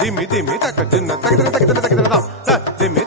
దిమి దిమి తక్కడ తక్కడ తక్కడ తక్కడ దిమి